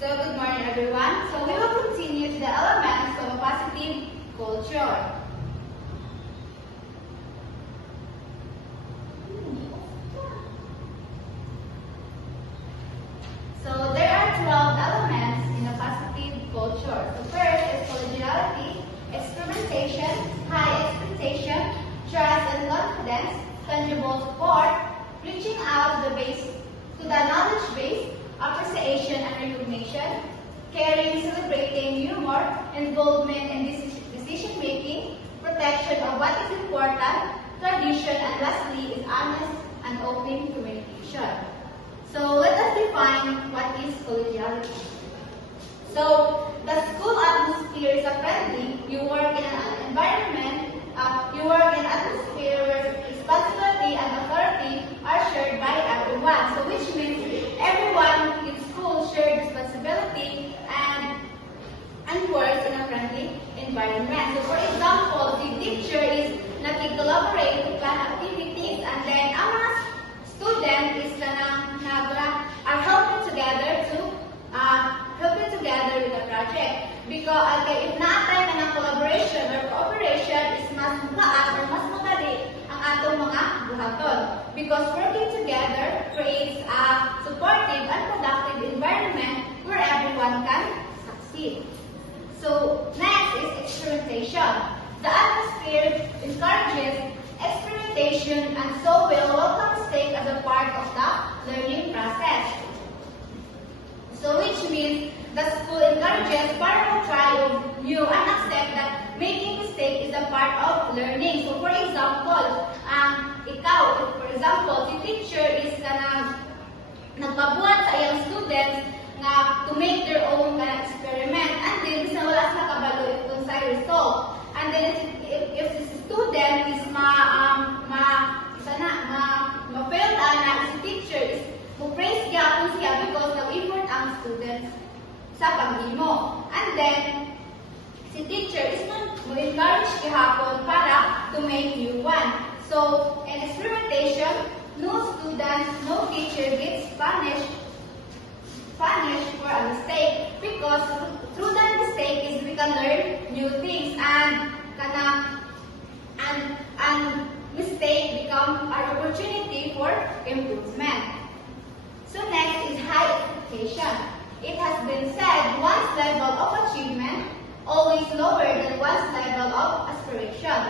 So good morning everyone. So we will continue the elements of a positive culture. So there are 12 elements in a positive culture. The first is collegiality, experimentation, high expectation, trust and confidence, tangible support, reaching out to the knowledge base, appreciation and recognition, caring, celebrating, humor, involvement in decision making, protection of what is important, tradition, and lastly is honest and open communication. So let us define what is collegiality. So the school atmosphere is a friendly. You work in an environment, you work in an atmosphere where responsibility and authority are shared by everyone. So which means everyone in school shares responsibility and works in a friendly environment. So for example, the teacher is nag-collaborate to plan activities and then ang mga student is are helping together with the project. Because if naatay na ng collaboration or cooperation is mas magaan or mas madali ang atong mga buhaton. Because working together creates a supportive and productive environment where everyone can succeed. So next is experimentation. The atmosphere encourages experimentation and so will welcome mistake as a part of the learning process. So which means the school encourages para try new and accept that making mistake is a part of learning. So for example, the teacher is nagpabuhat sa iyang students to make their own experiment and then bisa wala sa kabalo itong sa result. And then if the student is ma-fail na si teacher is praise siya because nag-effort ang students sa paghimo. And then si teacher is mo-encourage gihapon para to make new one. So in experimentation, no student, no teacher gets punished for a mistake because through that mistake is we can learn new things and mistake become an opportunity for improvement. So next is high expectation. It has been said one's level of achievement always lower than one's level of aspiration.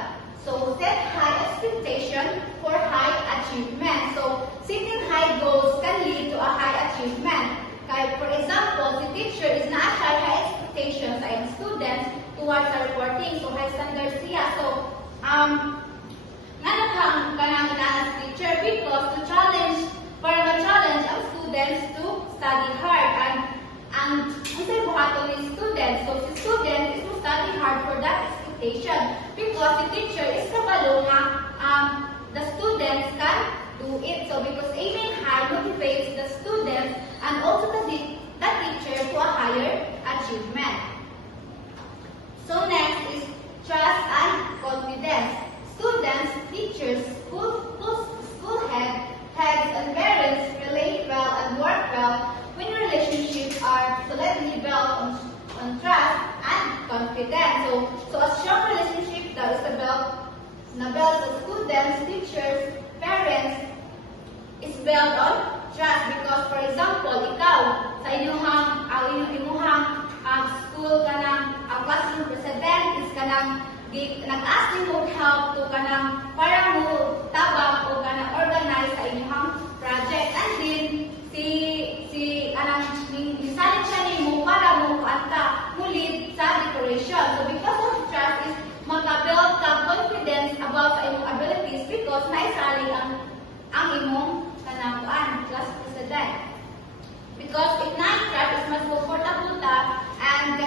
So set high expectation for high achievement. So setting high goals can lead to a high achievement. For example, the teacher is not high expectations sa iyong students towards the reporting. So high standards siya. So kanang teacher because para ma-challenge ang students to study hard and unsay buhaton ni students. So si student is to study hard for that expectation because the teacher is kabalo nga the students can do it. So because aiming high motivates the students and also the teacher to a higher achievement. So next is trust and confidence. Students, teachers, school heads and parents relate well and work well when relationships are solidly built on trust and confidence. So a strong relationship that is built of students, teachers, parents is built on trust because for example, ikaw sa inyong school classroom president is nag-ask mo help to para mo tabang o organize sa inyong project and then misalin siya nimo para mo lead sa decoration. So because of trust is maka-build ka confidence about sa imong abilities because naisali ang imong class president. Because if not-trust is mas comfortable ta and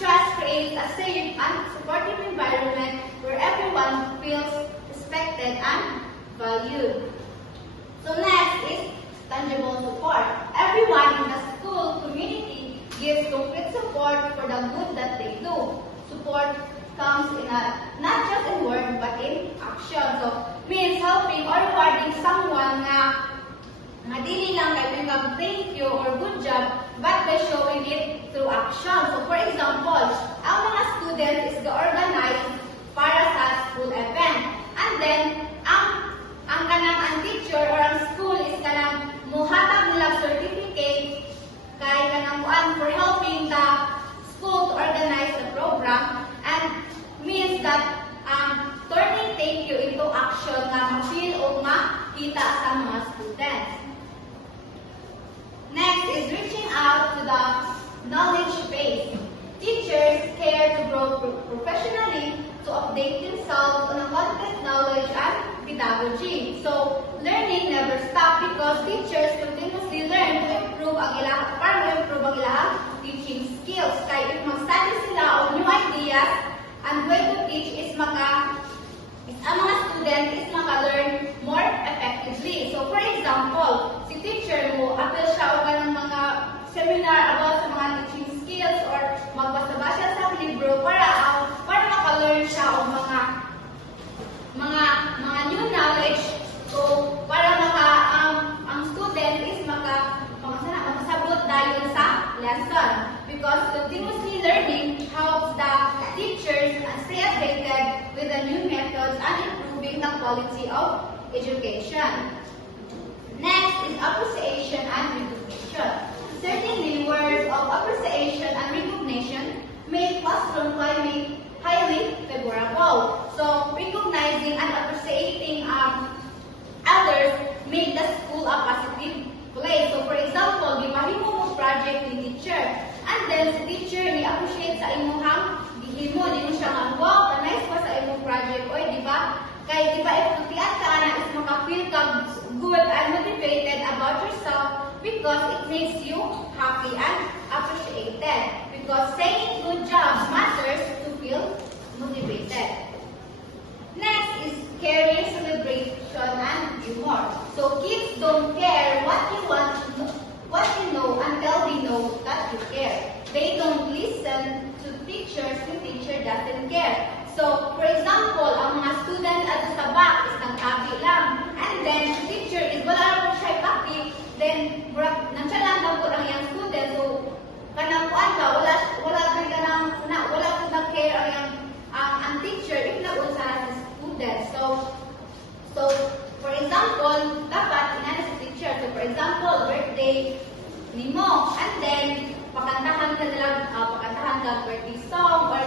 trust creates a safe and supportive environment where everyone feels respected and valued. So next is tangible support. Everyone in the school community gives complete support for the good that they do. Support comes in not just in word but in action. So means helping or rewarding someone Nga dili lang kay pingag thank you or good job, but by showing it through action. So for example, ang mga students is ga-organize para sa school event. And then, ang kanang ang teacher or ang school is kanang muhatag nila certificate kay kanang kuan for helping the school to organize the program, and means that turning thank you into action nga ma-feel o makita sa mga students. Next is reaching out to the knowledge base. Teachers care to grow professionally to update themselves on a content knowledge and pedagogy. So, learning never stops because teachers continuously learn to improve ang ilang teaching skills. Kaya if mag-study sila on new ideas and way to teach is ang mga students is maka-learn more effectively. So, for example, si teacher mo, appeal siya o ng mga seminar about sa mga teaching skills or magbasa siya sa libro para maka-learn siya o mga new knowledge. So, para ang student is makasabot dahil sa lesson. Because continuously learning helps the teachers stay updated with the new methods and improving the quality of education. Next is appreciation and recognition. Certainly, words of appreciation and recognition make classroom climate highly favorable. So, recognizing and appreciating others make the school a positive place. So, for example, gimahimo mo project ni teacher, and then si teacher ni appreciate sa imuhang gihimo, di mo siya nga, wow, nice pa sa imong project, oy, di ba? Kaya di ba, if tutian ka na is maka-feel ka good and motivated about yourself because it makes you happy and appreciated. Because saying good job matters to feel motivated. Next is caring, celebration, and humor. So kids don't care what you know until they know that you care. They don't listen to teachers when teacher doesn't care. So, for example, ang mga student at sa back is nagtabi lang. And then, teacher is wala rin siya ipaki. Then, nandiyan lang po ang yung student. So, kanang kuan ka, wala ko nag-care ang teacher if naunsa sa student. So, for example, dapat inana sa teacher. So, for example, birthday nimo. And then, pakantahan ka birthday song or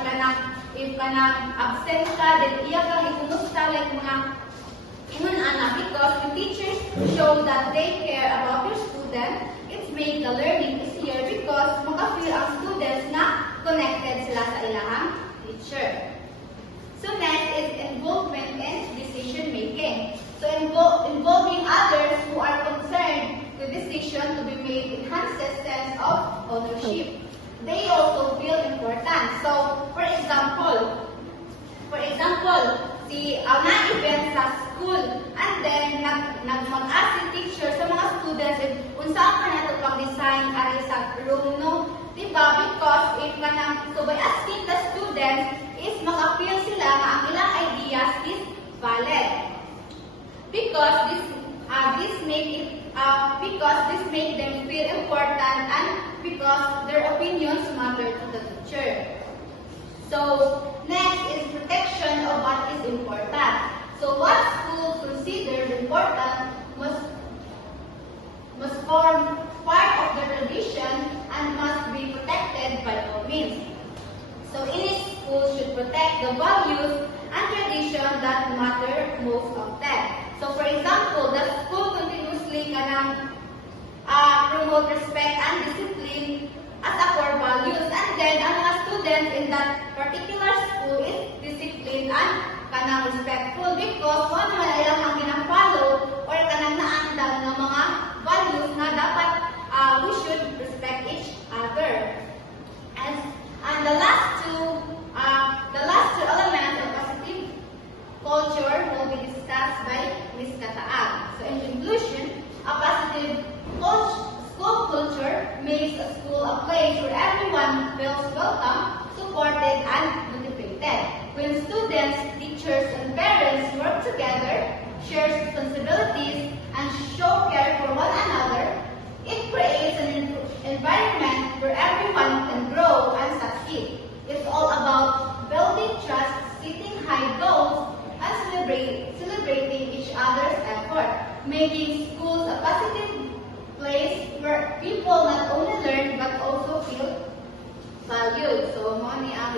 if kanang absent ka, then iya kang ikumusta like mga ingon ana, because the teachers show that they care about your student, it's make the learning easier because maka-feel ang students na connected sila sa ilahang teacher. So next is involvement in decision making. So involving others who are concerned with decision to be made enhances sense of ownership. They also feel important. So, for example, na-event sa school, and then mag-ask si teacher sa mga students if unsaan ka na ito pag-design ari sa room, no? Diba? Because if so by asking the students, is maka-feel sila na ang ilang ideas is valid. Because this make them feel important and because their opinions matter to the teacher. So, next is protection of what is important. So, what school considers important must form part of the tradition and must be protected by all means. So, any school should protect the values and traditions that matter most of them. So, for example, the school continuously promote respect and discipline as a core values. And then, ang mga students in that particular school is disciplined and respectful because kung ano man ilang ang ginang-follow or naandang ng mga values na dapat we should respect each other. And the last two elements of positive culture will be discussed by Ms. Kataag. So in conclusion, a positive school culture makes a school a place where everyone feels welcome, supported, and motivated. When students, teachers, and parents work together, share responsibilities, and show care for one another, it creates an environment where everyone can grow and succeed. It's all about building trust, setting high goals, and celebrating each other's effort, making schools a positive place where people not only learn but also feel valued. So, mo ni ang